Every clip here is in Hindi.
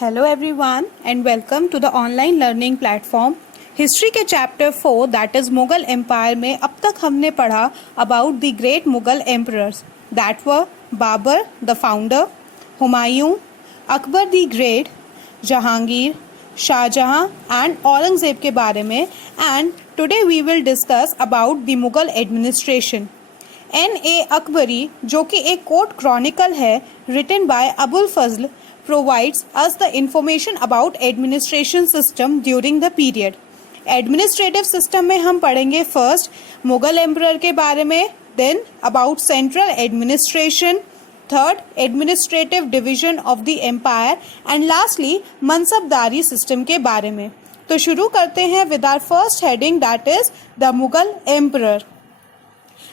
Hello everyone and welcome to the online learning platform. History के chapter 4 that is Mughal empire में अब तक हमने पढ़ा about the great Mughal emperors that were Babur the founder, Humayun, Akbar the great, Jahangir, Shahjahan and Aurangzeb के बारे में. And today we will discuss about the Mughal administration. N.A. Akbari, जो कि एक कोर्ट क्रॉनिकल है written by Abul Fazl, provides us the information about administration system during the period. Administrative system में हम पढ़ेंगे फर्स्ट मुगल एम्परर के बारे में, then about central administration, third administrative division of the empire and lastly mansabdari system के बारे में. तो शुरू करते हैं with our first heading that is the Mughal emperor.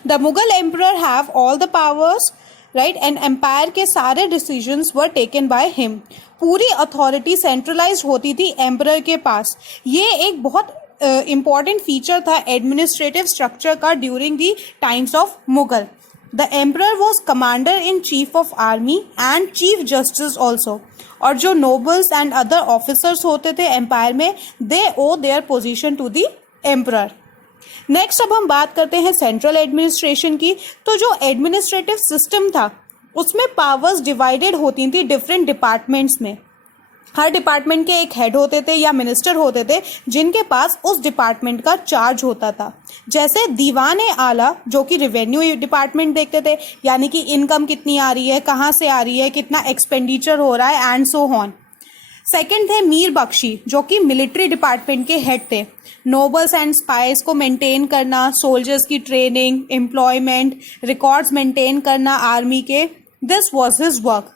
The Mughal emperor have all the powers, right, and empire के सारे decisions were taken by him. पूरी अथॉरिटी सेंट्रलाइज होती थी एम्परर के पास. ये एक बहुत इम्पॉर्टेंट फीचर था एडमिनिस्ट्रेटिव स्ट्रक्चर का during the times of Mughal. The emperor was commander in chief of army and chief justice also. और जो नोबल्स एंड अदर ऑफिसर्स होते थे एम्पायर में, they owe their position to the emperor. Next अब हम बात करते हैं सेंट्रल एडमिनिस्ट्रेशन की. तो जो एडमिनिस्ट्रेटिव सिस्टम था उसमें पावर्स डिवाइडेड होती थी डिफरेंट डिपार्टमेंट्स में. हर डिपार्टमेंट के एक हेड होते थे या मिनिस्टर होते थे जिनके पास उस डिपार्टमेंट का चार्ज होता था. जैसे दीवान आला जो कि रेवेन्यू डिपार्टमेंट देखते थे, यानी कि इनकम कितनी आ रही है, कहाँ से आ रही है, कितना एक्सपेंडिचर हो रहा है एंड सो ऑन. सेकेंड थे मीर बख्शी जो कि मिलिट्री डिपार्टमेंट के हेड थे. नोबल्स एंड स्पाइस को मेंटेन करना, सोल्जर्स की training, employment, records maintain army आर्मी के, this was his work.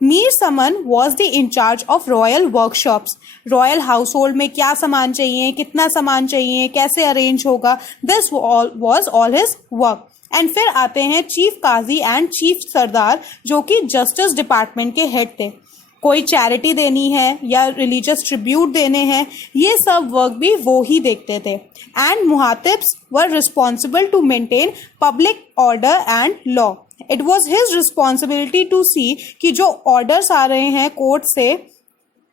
Mir Saman was the incharge of royal workshops. Royal household में क्या सामान चाहिए, कितना सामान चाहिए, कैसे अरेंज होगा, this was all his work. And फिर आते हैं चीफ काजी एंड चीफ सरदार जो कि जस्टिस डिपार्टमेंट के हेड थे. कोई चैरिटी देनी है या रिलीजियस ट्रिब्यूट देने हैं, ये सब वर्क भी वो ही देखते थे. एंड मुहातिब्स were responsible to maintain public order and law. It was his responsibility to see कि जो ऑर्डर्स आ रहे हैं कोर्ट से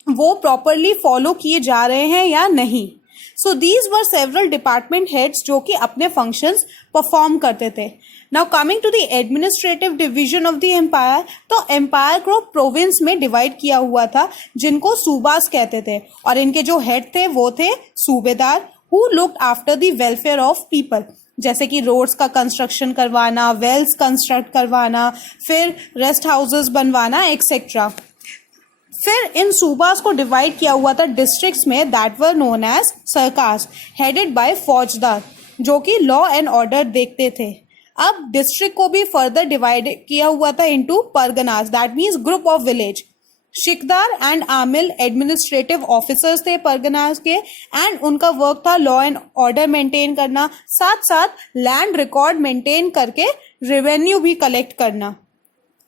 वो प्रॉपरली फॉलो किए जा रहे हैं या नहीं. So these were several department heads जो कि अपने फंक्शंस परफॉर्म करते थे. Now coming to the administrative division of the empire. तो एम्पायर को प्रोविंस में डिवाइड किया हुआ था जिनको सूबास कहते थे, और इनके जो हेड थे वो थे सूबेदार who looked after the welfare of people. जैसे कि रोड्स का कंस्ट्रक्शन करवाना, वेल्स कंस्ट्रक्ट करवाना, फिर रेस्ट हाउसेस बनवाना एक्सेट्रा. फिर इन सूबास को डिवाइड किया हुआ था डिस्ट्रिक्ट्स में that were known as sarkars headed by faujdar जो कि लॉ एंड ऑर्डर देखते थे. अब डिस्ट्रिक्ट को भी फर्दर डिवाइड किया हुआ था into parganas, that means group of village. Shiqdar and amil administrative officers थे परगनास के, एंड उनका वर्क था लॉ एंड ऑर्डर मेंटेन करना, साथ साथ लैंड रिकॉर्ड मेंटेन करके रेवेन्यू भी कलेक्ट करना.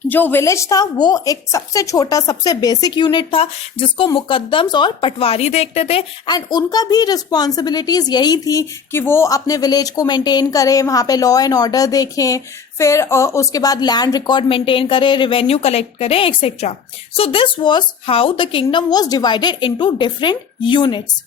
जो विलेज था वो एक सबसे छोटा, सबसे बेसिक यूनिट था जिसको मुकद्दम्स और पटवारी देखते थे. एंड उनका भी रिस्पॉन्सिबिलिटीज यही थी कि वो अपने विलेज को मेंटेन करें, वहाँ पे लॉ एंड ऑर्डर देखें, फिर उसके बाद लैंड रिकॉर्ड मेंटेन करें, रेवेन्यू कलेक्ट करें etcetera. So this was how the kingdom was divided into different units.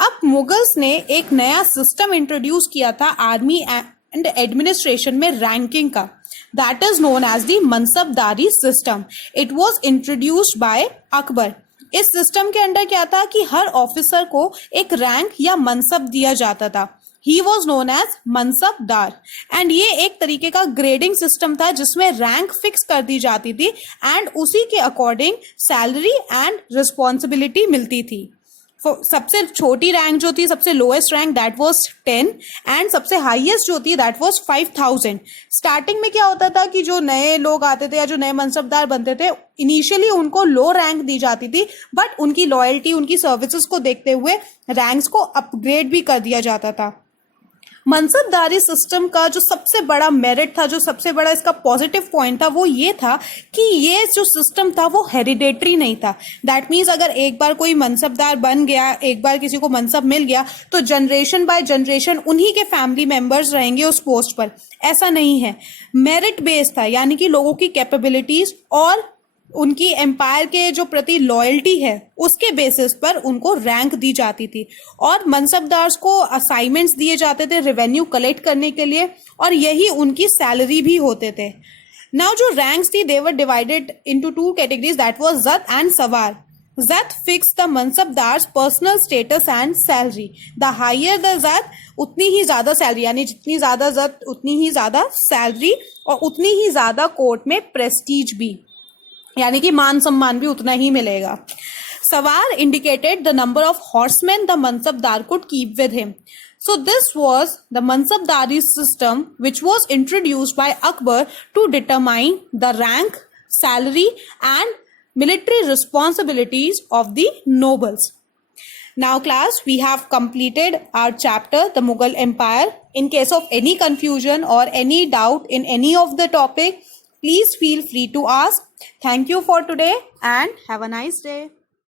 अब मुगल्स ने एक नया सिस्टम इंट्रोड्यूस किया था आर्मी एंड एडमिनिस्ट्रेशन में रैंकिंग का. That is known as the मनसबदारी system. It was introduced by Akbar. इस सिस्टम के अंडर क्या था कि हर ऑफिसर को एक रैंक या मनसब दिया जाता था. He was known as mansabdar. And ये एक तरीके का ग्रेडिंग सिस्टम था जिसमें रैंक फिक्स कर दी जाती थी एंड उसी के अकॉर्डिंग सैलरी एंड रिस्पॉन्सिबिलिटी मिलती थी. सबसे छोटी रैंक जो थी, सबसे lowest rank that was 10 and सबसे हाईएस्ट जो थी दैट वाज 5000. स्टार्टिंग में क्या होता था कि जो नए लोग आते थे या जो नए मनसबदार बनते थे, इनिशियली उनको लो रैंक दी जाती थी, बट उनकी लॉयल्टी, उनकी सर्विसेज को देखते हुए रैंक्स को अपग्रेड भी कर दिया जाता था. मनसबदारी सिस्टम का जो सबसे बड़ा मेरिट था, जो सबसे बड़ा इसका पॉजिटिव पॉइंट था, वो ये था कि ये जो सिस्टम था वो हेरिडेटरी नहीं था. दैट मीन्स अगर एक बार कोई मनसबदार बन गया, एक बार किसी को मनसब मिल गया, तो जनरेशन बाय जनरेशन उन्हीं के फैमिली मेंबर्स रहेंगे उस पोस्ट पर. ऐसा नहीं है, मेरिट बेस्ड था, यानी कि लोगों की कैपेबिलिटीज और उनकी एम्पायर के जो प्रति लॉयल्टी है उसके बेसिस पर उनको रैंक दी जाती थी और मनसबदार को असाइनमेंट्स दिए जाते थे रेवेन्यू कलेक्ट करने के लिए और यही उनकी सैलरी भी होते थे. नाउ जो रैंक्स थी they were divided into two categories that was zat and sawar. Zat fix the mansabdars personal status and salary. The higher the zat उतनी ही ज्यादा सैलरी, यानी जितनी ज्यादा जत उतनी ही ज्यादा सैलरी और उतनी ही ज्यादा कोर्ट में प्रेस्टीज भी, यानी कि मान सम्मान भी उतना ही मिलेगा. सवार indicated the number of horseman the mansabdar could keep with him. So this was the Mansabdari system which was introduced by Akbar to determine the rank, salary and military responsibilities of the nobles. Now class, we have completed our chapter, the Mughal Empire. In case of any confusion or any doubt in any of the topic, please feel free to ask. Thank you for today and have a nice day.